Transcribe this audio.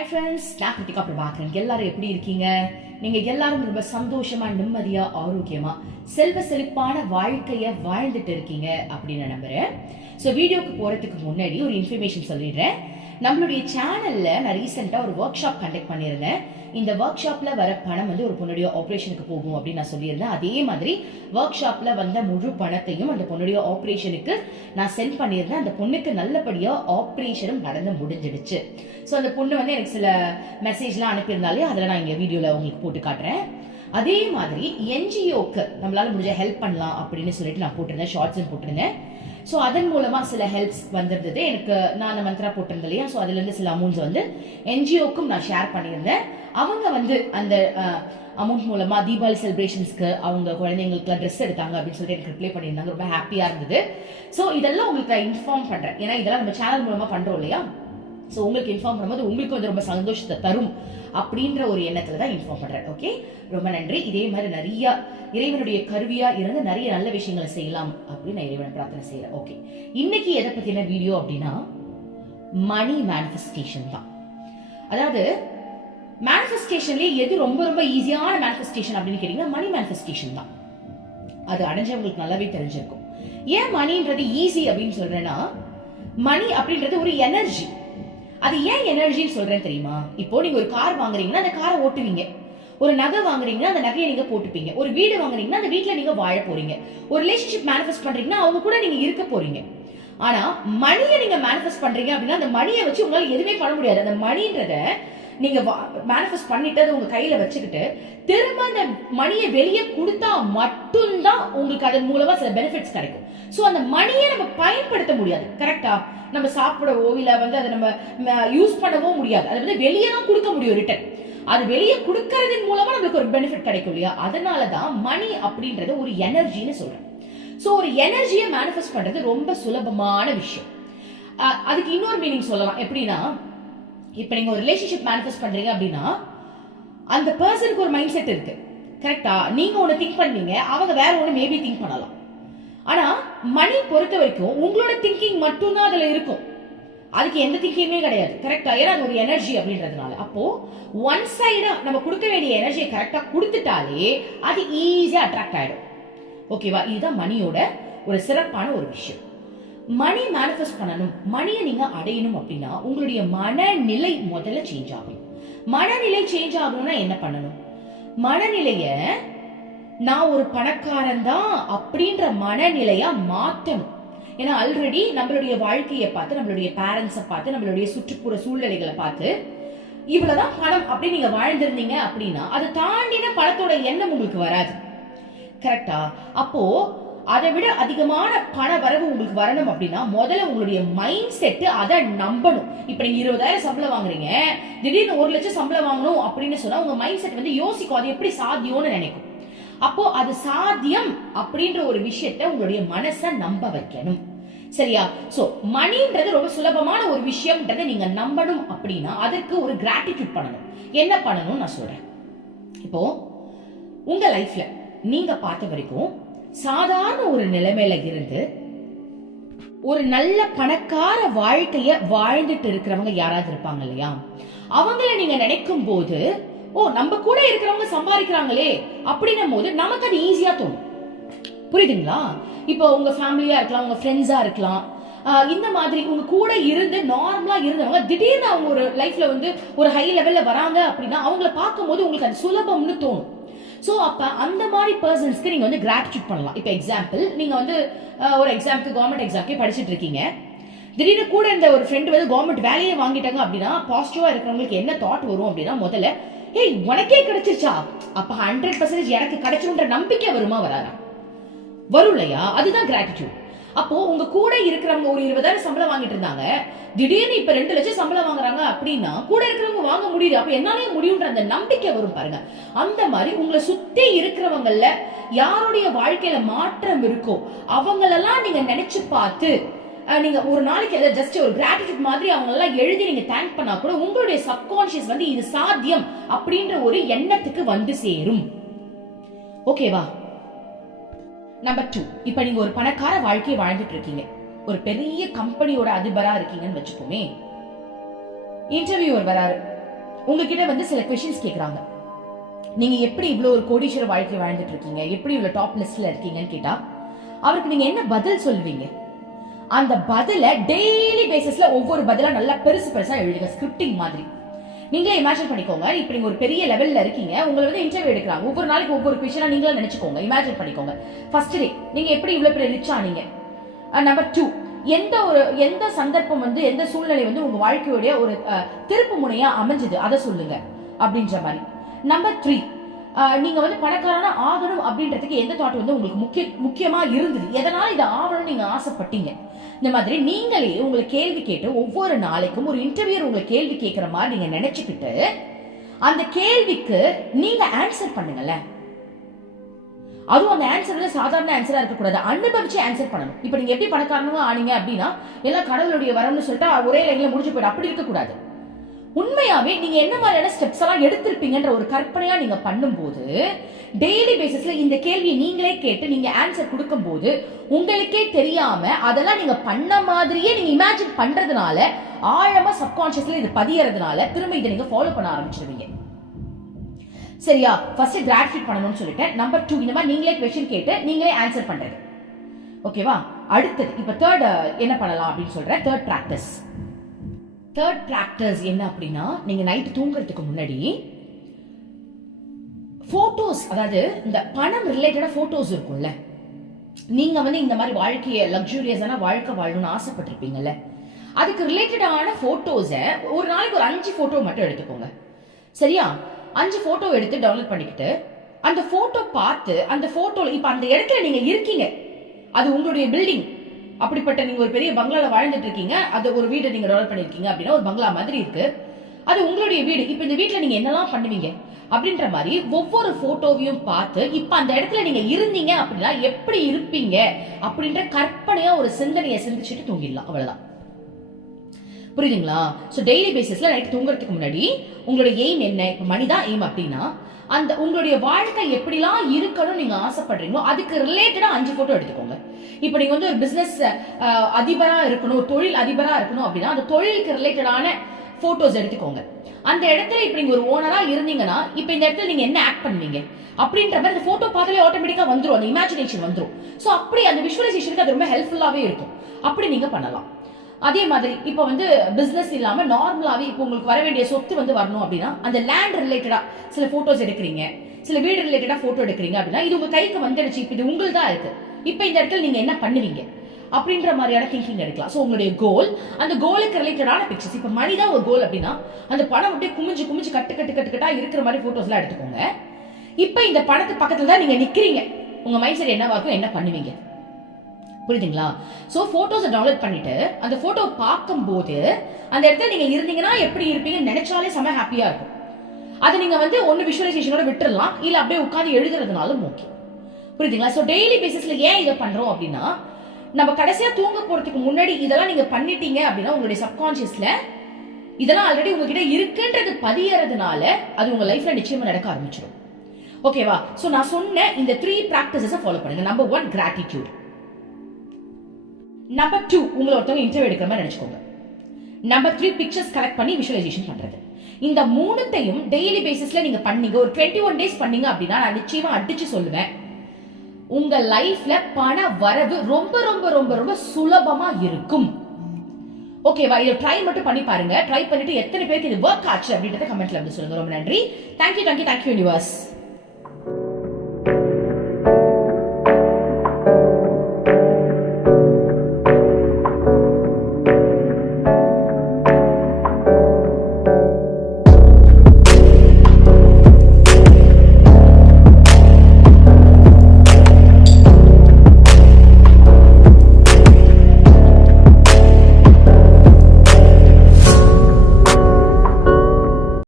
Hi friends, நான் Kiruthikaprabhakaran. எல்லாரும் எப்படி இருக்கீங்க? நீங்க எல்லாரும் ரொம்ப சந்தோஷமா, நிம்மதியா, ஆரோக்கியமா, செல்வ செழிப்பான வாழ்க்கைய வாழ்ந்துட்டு இருக்கீங்க அப்படின்னு நம்புறேன். சோ வீடியோக்கு போறதுக்கு முன்னாடி ஒரு இன்ஃபர்மேஷன் சொல்லிடுறேன். நம்மளுடைய சேனல்ல நான் ரீசெண்டா ஒரு ஒர்க் ஷாப் கண்டக்ட் பண்ணியிருந்தேன். இந்த ஒர்க் ஷாப்ல வர பணம் ஒரு பொண்ணுடைய ஆபரேஷனுக்கு போகும் அப்படின்னு நான் சொல்லியிருந்தேன். அதே மாதிரி ஒர்க் ஷாப்ல வந்த முழு பணத்தையும் அந்த பொண்ணுடைய ஆபரேஷனுக்கு நான் சென்ட் பண்ணியிருந்தேன். அந்த பொண்ணுக்கு நல்லபடியா ஆபரேஷனும் நடந்து முடிஞ்சிடுச்சு. ஸோ அந்த பொண்ணு எனக்கு சில மெசேஜ்லாம் அனுப்பியிருந்தாலே அதில் நான் இங்கே வீடியோவில் உங்களுக்கு போட்டு காட்டுறேன். அதே மாதிரி என்ஜிஓக்கு நம்மளால முடிஞ்ச ஹெல்ப் பண்ணலாம் அப்படின்னு சொல்லிட்டு நான் போட்டிருந்தேன், ஷார்ட்ஸ் போட்டிருந்தேன். ஸோ அதன் மூலமா சில ஹெல்ப்ஸ் வந்திருந்தது எனக்கு. நான் அந்த மந்த்ரா போட்டிருந்தேன் இல்லையா, ஸோ அதுல இருந்து சில அமௌண்ட்ஸ் என்ஜிஓக்கும் நான் ஷேர் பண்ணியிருந்தேன். அவங்க அந்த அமௌண்ட் மூலமா தீபாவளி செலிப்ரேஷன்ஸ்க்கு அவங்க குழந்தைங்களுக்கு ட்ரெஸ் எடுத்தாங்க அப்படின்னு சொல்லிட்டு எனக்கு ரிப்ளை பண்ணியிருந்தாங்க. ரொம்ப ஹாப்பியா இருந்தது. ஸோ இதெல்லாம் உங்களுக்கு நான் இன்ஃபார்ம் பண்றேன், ஏன்னா இதெல்லாம் நம்ம சேனல் மூலமா பண்றோம் இல்லையா. ஸோ உங்களுக்கு இன்ஃபார்ம் பண்ணும்போது உங்களுக்கு ரொம்ப சந்தோஷத்தை தரும் அப்படின்ற ஒரு எண்ணத்துல தான் இன்ஃபார்ம் பண்றேன். ஓகே, ரொம்ப நன்றி. இதே மாதிரி நிறைய இறைவனுடைய கருவியா இருந்து நிறைய நல்ல விஷயங்களை செய்யலாம் அப்படின்னு நான் இறைவனை பிரார்த்தனை செய்யறேன். ஓகே, இன்னைக்கு எதை பத்தின வீடியோ அப்படின்னா மணி மேனிஃபெஸ்டேஷன் தான். அதாவது மேனிஃபெஸ்டேஷன்லயே எது ரொம்ப ரொம்ப ஈஸியான மேனிஃபெஸ்டேஷன் அப்படின்னு கேட்டீங்கன்னா மணி மேனிஃபெஸ்டேஷன் தான். அது அடைஞ்சவங்களுக்கு நல்லாவே தெரிஞ்சிருக்கும். ஏன் மணின்றது ஈஸி அப்படின்னு சொல்றேன்னா, மணி அப்படின்றது ஒரு எனர்ஜி. அது ஏன் எனர்ஜின்னு சொல்றேன் தெரியுமா? இப்போ நீங்க ஒரு கார் வாங்குறீங்கன்னா அந்த காரை ஓட்டுவீங்க, ஒரு நகை வாங்குறீங்கன்னா அந்த நகையை நீங்க போட்டுப்பீங்க, ஒரு வீடு வாங்குறீங்கன்னா அந்த வீட்டுல நீங்க வாழ போறீங்க, ஒரு ரிலேஷன்ஷிப் மேனிஃபெஸ்ட் பண்றீங்கன்னா அவங்க கூட நீங்க இருக்க போறீங்க. ஆனா மணியை நீங்க மேனிஃபெஸ்ட் பண்றீங்க அப்படின்னா அந்த மணியை வச்சு உங்களால எதுவுமே பண்ண முடியாது. அந்த மணின்றத நீங்க மேனிஃபெஸ்ட் பண்ணிட்டு அதை உங்க கையில வச்சுக்கிட்டு திரும்ப அந்த மணியை வெளியே கொடுத்தா மட்டும்தான் உங்களுக்கு அதன் மூலமா சில பெனிஃபிட்ஸ் கிடைக்கும். சோ அந்த மணியை நம்ம பயன்படுத்த முடியாது, கரெக்டா? நம்ம சாப்பிடவோ இல்ல அதை நம்ம யூஸ் பண்ணவோ முடியாது. அது வெளியே தான் கொடுக்க முடியும் ரிட்டர்ன். அது வெளியே கொடுக்கறதன் மூலமா நம்மளுக்கு ஒரு பெனிஃபிட் கிடைக்கும் இல்லையா. அதனாலதான் மணி அப்படின்றது ஒரு எனர்ஜின்னு சொல்றேன். சோ ஒரு எனர்ஜியை மேனிஃபெஸ்ட் பண்றது ரொம்ப சுலபமான விஷயம். அதுக்கு இன்னொரு மீனிங் சொல்லலாம். எப்படின்னா, இப்ப நீங்க ஒரு ரிலேஷன்ஷிப் மேனிஃபெஸ்ட் பண்றீங்க அப்படின்னா அந்த பர்சனுக்கு ஒரு மைண்ட் செட் இருக்கு, கரெக்டா? நீங்க ஒண்ணு திங்க் பண்ணீங்க, அவங்க வேற ஒண்ணு மேபி திங்க் பண்ணலாம். ஆனா மணி பொறுத்த வரைக்கும் உங்களோட திங்கிங் மட்டும்தான் அதுல இருக்கும், அதுக்கு எந்த திங்கிங்குமே கிடையாது, கரெக்டா? ஏன்னா அது ஒரு எனர்ஜி அப்படின்றதுனால. அப்போ ஒன் சைடா நம்ம கொடுக்க வேண்டிய எனர்ஜியை கரெக்டா கொடுத்துட்டாலே அது ஈஸியா அட்ராக்ட் ஆயிடும். ஓகேவா? இதுதான் மணியோட ஒரு சிறப்பான ஒரு விஷயம். மணி மேனிஃபெஸ்ட் பண்ணணும், மணியை நீங்க அடையணும் அப்படின்னா உங்களுடைய மனநிலை முதல்ல சேஞ்ச் ஆகணும். மனநிலை சேஞ்ச் ஆகணும்னா என்ன பண்ணணும்? மனநிலைய நான் ஒரு பணக்காரன் தான் அப்படின்ற மனநிலையா மாற்றணும். ஏன்னா ஆல்ரெடி நம்மளுடைய வாழ்க்கையை பார்த்து, நம்மளுடைய பேரண்ட்ஸை பார்த்து, நம்மளுடைய சுற்றுப்புற சூழ்நிலைகளை பார்த்து இவ்வளவுதான் பணம் அப்படின்னு நீங்க வாழ்ந்திருந்தீங்க அப்படின்னா அது தாண்டின பணத்தோட எண்ணம் உங்களுக்கு வராது, கரெக்டா? அப்போ அதை விட அதிகமான பண வரவு உங்களுக்கு வரணும் அப்படின்னா முதல்ல உங்களுடைய மைண்ட் செட் அதை நம்பணும். இப்ப நீங்க 20,000 சம்பளம் வாங்குறீங்க, திடீர்னு 1 லட்சம் சம்பளம் வாங்கணும் அப்படின்னு சொன்னா உங்க மைண்ட் செட் யோசிக்கும் அது எப்படி சாத்தியம்னு நினைக்கும். அப்போ அது சாத்தியம் அப்படின்ற ஒரு விஷயத்த உங்களுடைய மனசை நம்ப வைக்கணும், சரியா? சோ மணின்றது ரொம்ப சுலபமான ஒரு விஷயம்ன்றதை நீங்க நம்பணும் அப்படின்னா அதற்கு ஒரு கிராட்டிடியூட் பண்ணணும். என்ன பண்ணணும் நான் சொல்றேன். இப்போ உங்க லைஃப்ல நீங்க பார்த்த வரைக்கும் சாதாரண ஒரு நிலைமையில இருந்து ஒரு நல்ல பணக்கார வாழ்க்கைய வாழ்ந்துட்டு இருக்கிறவங்க யாராவது இருப்பாங்க இல்லையா? அவங்கள நீங்க நினைக்கும் போது, ஓ நம்ம கூட இருக்கிறவங்க சம்பாதிக்கிறாங்களே அப்படின்னும் போது நமக்கு அது ஈஸியா தோணும். புரியுதுங்களா? இப்போ உங்க ஃபேமிலியா இருக்கலாம், உங்க ஃப்ரெண்ட்ஸா இருக்கலாம், இந்த மாதிரி உங்க கூட இருந்து நார்மலா இருந்தவங்க திடீர்னு அவங்க ஒரு லைஃப்ல ஒரு ஹை லெவல்ல வராங்க அப்படின்னா அவங்கள பார்க்கும் போது உங்களுக்கு அது சுலபம்னு தோணும். சோ அப்ப அந்த மாதிரி பர்சன்ஸ்க்கு நீங்க கிராட்டிடியூட் பண்ணலாம். இப்ப எக்ஸாம்பிள், நீங்க ஒரு எக்ஸாம்க்கு கவர்மெண்ட் எக்ஸாம்க்கே படிச்சுட்டு இருக்கீங்க, திடீர்னு கூட இந்த ஒரு ஃப்ரெண்ட் கவர்மெண்ட் வேலையே வாங்கிட்டாங்க அப்படின்னா பாசிட்டிவா இருக்கிறவங்களுக்கு என்ன தாட் வரும் அப்படின்னா, முதல்ல ஏய் உனக்கே கிடைச்சிருச்சா, அப்ப 100% எனக்கு கிடைச்சிருன்ற நம்பிக்கை வருமா வராதா? வரும் இல்லையா? அதுதான் கிராட்டிடியூட். அப்போ உங்க கூட இருக்கிறவங்க ஒரு 20,000 சம்பளம் வாங்கிட்டு இருந்தாங்க, திடீர்னு இப்ப 2 லட்சம் சம்பளம் வாங்குறாங்க அப்படின்னா கூட இருக்கிறவங்க வாங்க முடியுது, அப்ப என்னாலே முடியும்ன்ற அந்த நம்பிக்கை வரும் பாருங்க. அந்த மாதிரி உங்களை சுத்தி இருக்கிறவங்கல யாருடைய வாழ்க்கையில மாற்றம் இருக்கோ அவங்களெல்லாம் நீங்க நினைச்சு பார்த்து நீங்க ஒரு நாளைக்கு ஜஸ்ட் ஒரு கிராட்டிடியூட் மாதிரி அவங்க எல்லாம் எழுதி நீங்க தேங்க் பண்ணா கூட உங்களுடைய சப்கான்ஷியஸ் இது சாத்தியம் அப்படின்ற ஒரு எண்ணத்துக்கு சேரும். ஓகேவா? நம்பர் 2, இப்ப நீங்க ஒரு பணக்கார வாழ்க்கையை வாழ்ந்துட்டு இருக்கீங்க, ஒரு பெரிய கம்பெனியோட அதிபரா இருக்கீங்கன்னு வச்சுப்போமே. இன்டர்வியூவர் வராரு, உங்ககிட்ட வந்து சில क्वेश्चंस கேக்குறாங்க. நீங்க எப்படி இவ்வளவு ஒரு கோடீஸ்வர வாழ்க்கை வாழ்ந்துட்டு இருக்கீங்க, எப்படி இவ்வளவு டாப் லிஸ்ட்ல இருக்கீங்கன்னு கேட்டா அவருக்கு நீங்க என்ன பதில் சொல்வீங்க? அந்த பதில டெய்லி பேசிஸ்ல ஒவ்வொரு பதிலா நல்லா பெருசா எழுதுங்க, ஸ்கிரிப்டிங் மாதிரி. நீங்களே இமேஜின் பண்ணிக்கோங்க, இப்ப நீங்க ஒரு பெரிய லெவல்ல இருக்கீங்க, உங்களை வந்து இன்டர்வியூ எடுக்கிறாங்க, ஒவ்வொரு நாளைக்கு ஒவ்வொரு கொஸ்டினா நீங்களே நினைச்சுக்கோங்க, இமேஜின் பண்ணிக்கோங்க. ஃபர்ஸ்ட் டே நீங்க எப்படி இவ்வளவு பெரிய ரிச் ஆனீங்க. நம்பர் 2, எந்த சந்தர்ப்பம் வந்து எந்த சூழ்நிலை வந்து உங்க வாழ்க்கையோட ஒரு திருப்பு முனையா அமைஞ்சது அதை சொல்லுங்க அப்படின்ற மாதிரி. நம்பர் 3, நீங்க வந்து பணக்காரனா ஆகணும் அப்படின்றதுக்கு எந்த தாட் வந்து உங்களுக்கு முக்கியமா இருந்தது, எதனால இதை ஆகணும்னு நீங்க ஆசைப்பட்டீங்க. இந்த மாதிரி நீங்களே உங்களுக்கு கேள்வி கேட்டு ஒவ்வொரு நாளைக்கும் ஒரு இன்டர்வியூ உங்களுக்கு கேள்வி கேட்கிற மாதிரி நீங்க நினைச்சுக்கிட்டு அந்த கேள்விக்கு நீங்க ஆன்சர் பண்ணுங்கல்ல. அதுவும் அந்த ஆன்சர் வந்து சாதாரண ஆன்சரா இருக்கக்கூடாது, அனுபவிச்சு ஆன்சர் பண்ணணும். இப்ப நீங்க எப்படி பணக்காரனும் ஆனீங்க அப்படின்னா எல்லாம் கடவுளுடைய வரம்னு சொல்லிட்டு ஒரே லைன்ல முடிஞ்சு போயிடும், அப்படி இருக்கக்கூடாது. உண்மையாவே நீங்க என்ன மாதிரியான ஸ்டெப்ஸ் எல்லாம் எடுத்திருப்பீங்கன்ற ஒரு கற்பனையா நீங்க பண்ணும்போது டெய்லி பேசிஸ்ல இந்த கேள்வியை நீங்களே கேட்டு நீங்க ஆன்சர் கொடுக்கும் போது உங்களுக்கே தெரியாம அதெல்லாம் நீங்க பண்ண மாதிரியே நீங்க இமேஜின் பண்றதுனால ஆழமா சப்கான்சியஸ்ல இது பதியறதுனால திரும்ப இதை நீங்க ஃபாலோ பண்ண ஆரம்பிச்சிருவீங்க. சரியா? ஃபர்ஸ்ட் கிராட்டிஃபைட் பண்ணணும்னு சொல்லிட்டேன். நம்பர் 2, இந்த மாதிரி நீங்களே क्वेश्चन கேட்டு நீங்களே ஆன்சர் பண்றது. ஓகேவா? அடுத்தது இப்ப தேர்ட் என்ன பண்ணலாம் அப்படின்னு சொல்றேன். தேர்ட் பிராக்டிஸ் என்ன அப்படின்னா, நீங்க நைட் தூங்குறதுக்கு முன்னாடி போட்டோஸ், அதாவது இந்த பணம் ரிலேட்டடா போட்டோஸ் இருக்கும்ல, நீங்க வந்து இந்த மாதிரி வாழ்க்கைய லக்ஸூரியஸான வாழ்க்கை வாழணும்னு ஆசைப்பட்டிருப்பீங்கல்ல, அதுக்கு ரிலேட்டடான போட்டோஸ ஒரு நாளைக்கு ஒரு 5 போட்டோ மட்டும் எடுத்துக்கோங்க. சரியா? 5 போட்டோ எடுத்து டவுன்லோட் பண்ணிக்கிட்டு அந்த போட்டோ பார்த்து அந்த போட்டோல இப்ப அந்த இடத்துல நீங்க இருக்கீங்க, அது உங்களுடைய பில்டிங், அப்படிப்பட்ட நீங்க ஒரு பெரிய பங்களால வாழ்ந்துட்டு இருக்கீங்க, அது ஒரு வீடு நீங்க டெவலப் பண்ணிருக்கீங்க அப்படின்னா ஒரு பங்களா மாதிரி இருக்கு, அது உங்களுடைய வீடு. இப்ப இந்த வீட்டுல நீங்க என்னெல்லாம் பண்ணுவீங்க அப்படின்ற மாதிரி ஒவ்வொரு போட்டோவையும் பார்த்து இப்ப அந்த இடத்துல நீங்க இருந்தீங்க அப்படின்னா எப்படி இருப்பீங்க அப்படின்ற கற்பனையா ஒரு சிந்தனையை சிந்திச்சுட்டு தூங்கிடலாம். அவ்வளவுதான். புரியுதுங்களா? சோ டெய்லி பேசிஸ்ல நைட் தூங்குறதுக்கு முன்னாடி உங்களோட எய்ம் என்ன, இப்ப மணிதான் எய்ம் அப்படின்னா அந்த உங்களுடைய வாழ்க்கை எப்படிலாம் இருக்கணும் நீங்க ஆசைப்படுறீங்களோ அதுக்கு ரிலேட்டடா 5 போட்டோ எடுத்துக்கோங்க. இப்ப நீங்க வந்து ஒரு பிசினஸ் அதிபரா இருக்கணும், தொழில் அதிபரா இருக்கணும் அப்படின்னா அந்த தொழிலுக்கு ரிலேட்டடான போட்டோஸ் எடுத்துக்கோங்க. அந்த இடத்துல இப்ப நீங்க ஒரு ஓனரா இருந்தீங்கன்னா இப்ப இந்த இடத்துல நீங்க என்ன ஆக்ட் பண்ணுவீங்க அப்படின்ற மாதிரி அந்த போட்டோ பார்த்தாலே ஆட்டோமேட்டிக்கா வந்துரும், அந்த இமேஜினேஷன் வந்துரும். சோ அப்படி அந்த விஷுவலைசேஷனுக்கு அது ரொம்ப ஹெல்ப்ஃபுல்லாவே இருக்கும். அப்படி நீங்க பண்ணலாம். அதே மாதிரி இப்ப வந்து பிசினஸ் இல்லாம நார்மலாவே இப்ப உங்களுக்கு வர வேண்டிய சொத்து வந்து வரணும் அப்படின்னா அந்த லேண்ட் ரிலேட்டடா சில போட்டோஸ் எடுக்கிறீங்க, சில வீடு ரிலேட்டடா போட்டோ எடுக்கிறீங்க அப்படின்னா இது உங்க கைக்கு வந்துடுச்சு, இப்ப இது உங்களுதான் இருக்கு, இப்ப இந்த இடத்துல நீங்க என்ன பண்ணுவீங்க அப்படின்ற மாதிரியான திங்கிங் எடுக்கலாம். சோ உங்களுடைய கோல், அந்த கோலுக்கு ரிலேட்டடான பிக்சர்ஸ். இப்ப மணி தான் ஒரு கோல் அப்படின்னா அந்த பணம் அப்படியே குமிஞ்சு கட்டுக்கட்டா இருக்கிற மாதிரி போட்டோஸ் எல்லாம் எடுத்துக்கோங்க. இப்ப இந்த பணத்துக்கு பக்கத்துல தான் நீங்க நிக்கிறீங்க, உங்க மைண்ட் செட் என்னவா இருக்கும், என்ன பண்ணுவீங்க? புரியுதுங்களா? சோ போட்டோஸ் டவுன்லோட் பண்ணிட்டு அந்த போட்டோ பார்க்கும்போது அந்த இடத்துல நீங்க இருந்தீங்கன்னா எப்படி இருப்பீங்க நினைச்சாலே செம ஹாப்பியா இருக்கும். அதை நீங்க வந்து ஒன்னு விஷுவலைசேஷனோட விட்டுறலாம், இல்ல அப்படியே உட்கார்ந்து எழுதுறதுனாலும் ஓகே. புரியுதுங்களா? சோ டெய்லி பேசிஸ்ல ஏன் இதை பண்றோம் அப்படின்னா நம்ம கடைசியா தூங்க போறதுக்கு முன்னாடி இதெல்லாம் நீங்க பண்ணிட்டீங்க அப்படின்னா உங்களுடைய சப்கான்சியஸ்ல இதெல்லாம் ஆல்ரெடி உங்ககிட்ட இருக்குன்றது பதியறதுனால அது உங்க லைஃப்ல நிச்சயமா நடக்க ஆரம்பிச்சிடும். ஓகேவா? சோ நான் சொன்ன இந்த 3 பிராக்டிசஸ் ஃபாலோ பண்ணுங்க. Number 1 gratitude. நம்பர் 2 உங்களை ஒருத்தவங்க இன்டர்வியூ எடுக்கிற மாதிரி நினைச்சுக்கோங்க. நம்பர் 3 பிக்சர்ஸ் கலெக்ட் பண்ணி விஷுவலைசேஷன் பண்றது. இந்த 3த்தையும் டெய்லி பேசிஸ்ல நீங்க பண்ணீங்க, ஒரு 21 டேஸ் பண்ணீங்க அப்படின்னா நான் நிச்சயமா அடிச்சு சொல்லுவேன் உங்க லைஃப்ல பண வரவு ரொம்ப ரொம்ப ரொம்ப ரொம்ப சுலபமா இருக்கும். ஓகேவா? இதை ட்ரை மட்டும் பண்ணி பாருங்க. ட்ரை பண்ணிட்டு எத்தனை பேருக்கு இது ஒர்க் ஆச்சு அப்படின்றத கமெண்ட்ல வந்து சொல்லுங்க. ரொம்ப நன்றி. Thank you universe.